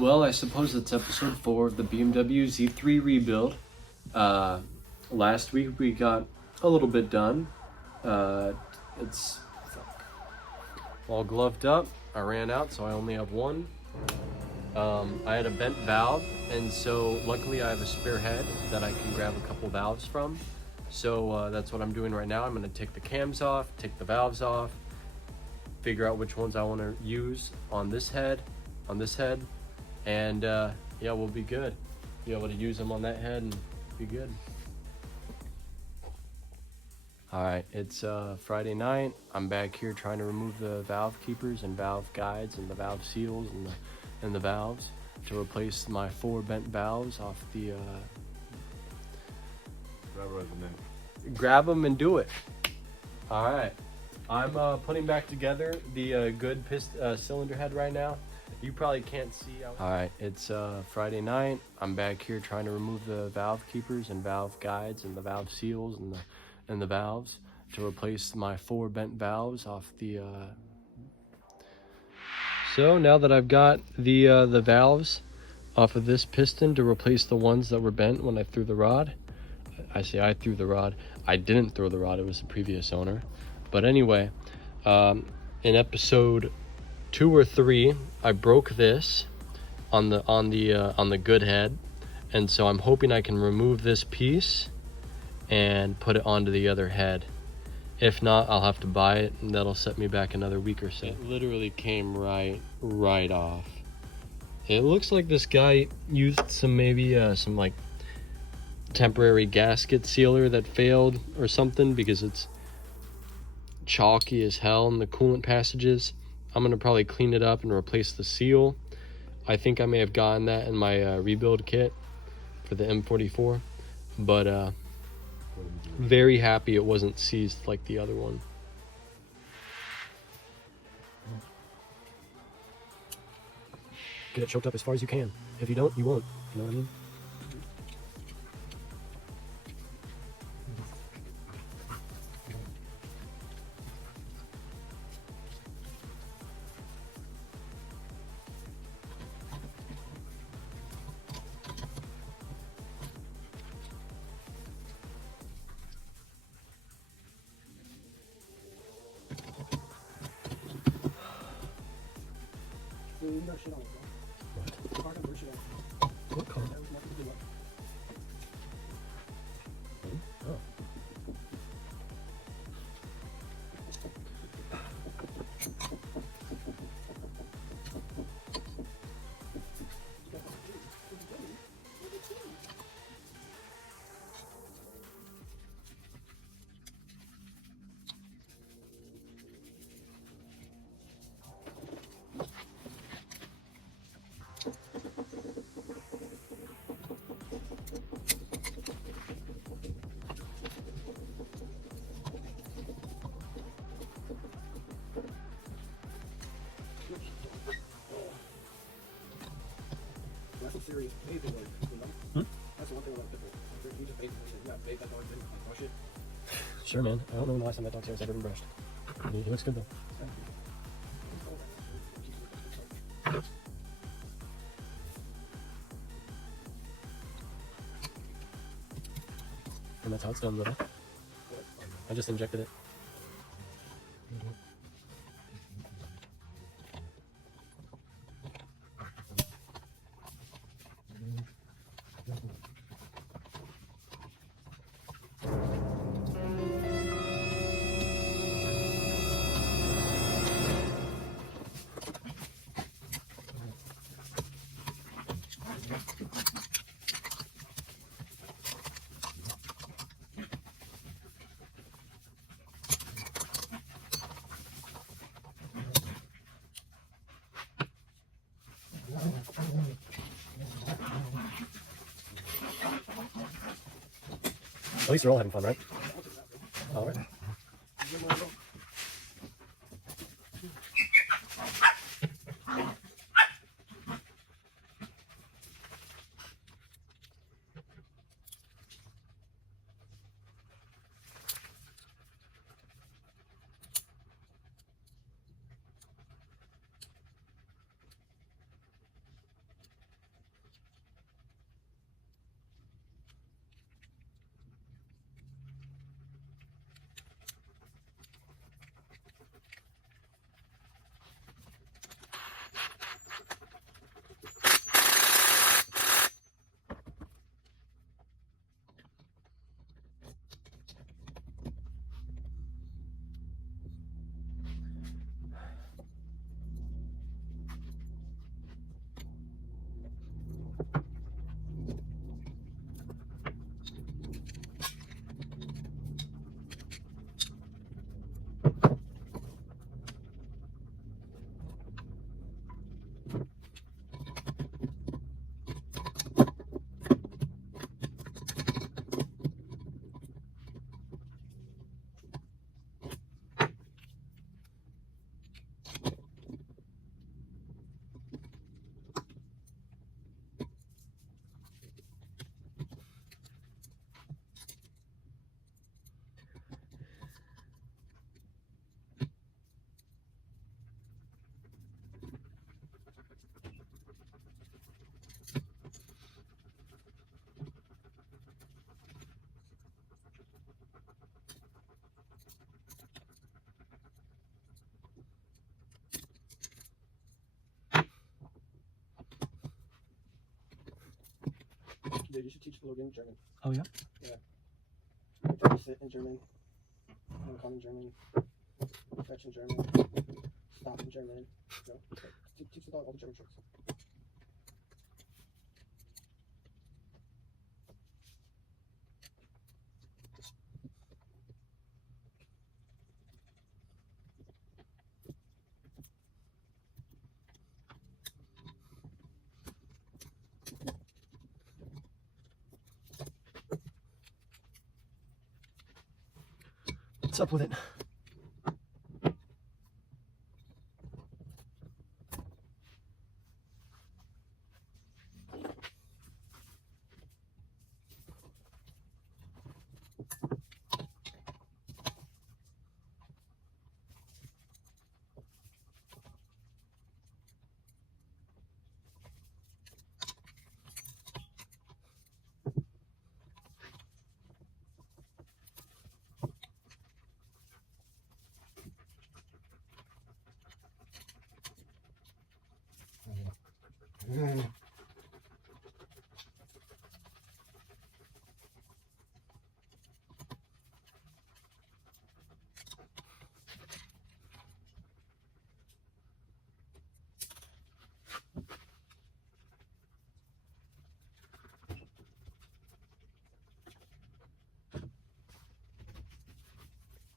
Well, I suppose it's episode 4 of the BMW Z3 rebuild. Last week we got a little bit done. It's all gloved up. I ran out, so I only have one. I had a bent valve, and so luckily I have a spare head that I can grab a couple valves from. So that's what I'm doing right now. I'm going to take the cams off, take the valves off, figure out which ones I want to use on this head, and yeah, we'll be good. Be able to use them on that head and be good. All right, it's Friday night. I'm back here trying to remove the valve keepers and valve guides and the valve seals and the valves to replace my 4 bent valves off the. Grab them and do it. All right, I'm putting back together the good cylinder head right now. You probably can't see. All right, it's Friday night. I'm back here trying to remove the valve keepers and valve guides and the valve seals and the valves to replace my 4 bent valves off the. So now that I've got the valves off of this piston to replace the ones that were bent when I threw the rod. I say I threw the rod. I didn't throw the rod. It was the previous owner. But anyway, in episode 2 or 3, I broke this on the good head, and so I'm hoping I can remove this piece and put it onto the other head. If not, I'll have to buy it, and that'll set me back another week or so. It literally came right off. It looks like this guy used some like temporary gasket sealer that failed or something, because it's chalky as hell in the coolant passages. I'm gonna probably clean it up and replace the seal. I think I may have gotten that in my rebuild kit for the M44, but very happy it wasn't seized like the other one. Get it choked up as far as you can. If you don't, you won't. You know what I mean? What car? Oh. That's some serious bathing work, you know? That's the one thing about people. You just bathe, you got bathe that dog, then brush it. Sure, man. I don't know when the last time that dog's hair has ever been brushed. He looks good though. And that's how it's done, little. I just injected it. At least they're all having fun, right? All right. Dude, you should teach Logan German. Oh yeah. Sit in German. Come in German. Fetch in German. Stop in German. You know, like, teach the dog all the German tricks. What's up with it?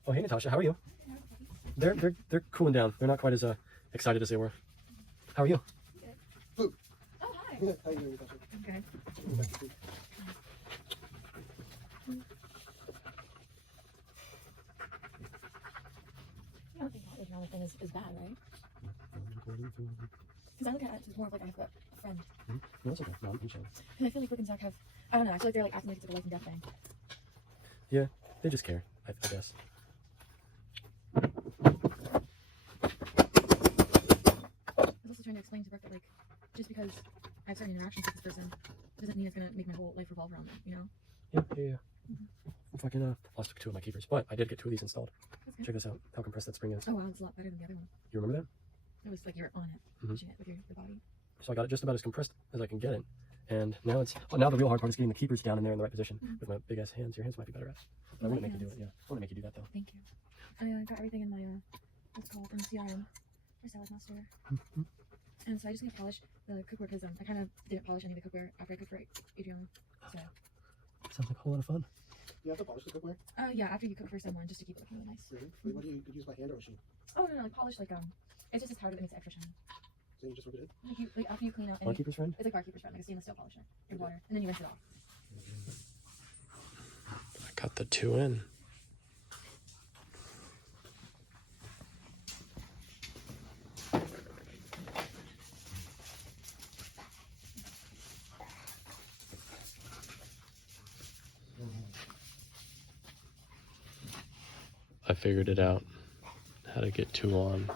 Oh, hey Natasha, how are you? They're cooling down. They're not quite as excited as they were. How are you? Boo. Oh, hi. How you doing, Natasha? Okay. Go back to sleep. You don't think that wrong thing is bad, right? Because I look at it as more of like I have a friend. No, it's okay. No, I'm chilling. Because I feel like Brooke and Zach have, I don't know, I feel like they're like acting like it's like a life and death thing. Yeah, they just care, I guess. I was also trying to explain to Brooke that like, just because I have certain interactions with this person doesn't mean it's going to make my whole life revolve around them, you know? Yeah. I fucking lost 2 of my keepers, but I did get 2 of these installed. That's good. Check this out, how compressed that spring is. Oh wow, it's a lot better than the other one. You remember that? It was like you're on it, pushing it with your body. So I got it just about as compressed as I can get it. And now now the real hard part is getting the keepers down in there in the right position with my big ass hands. Your hands might be better at. But I want to make you do it, yeah. I want to make you do that though. Thank you. I got everything in my, what's it called, in CRM, my Salad Master. And so I just need to polish the cookware because I kind of didn't polish any of the cookware after I cooked for Adriana. So, Sounds like a whole lot of fun. You have to polish the cookware? yeah, after you cook for someone, just to keep it looking really nice. Really? Wait, what do you use by hand or machine? Oh, no, like polish, like, it's just as hard, but it makes it extra shiny. So you just rub it in? Like after you clean out, Barkeeper's friend? it's like barkeeper's friend, like a stainless steel polisher in water, and then you rinse it off. I got the 2 in. I figured it out, how to get 2 on.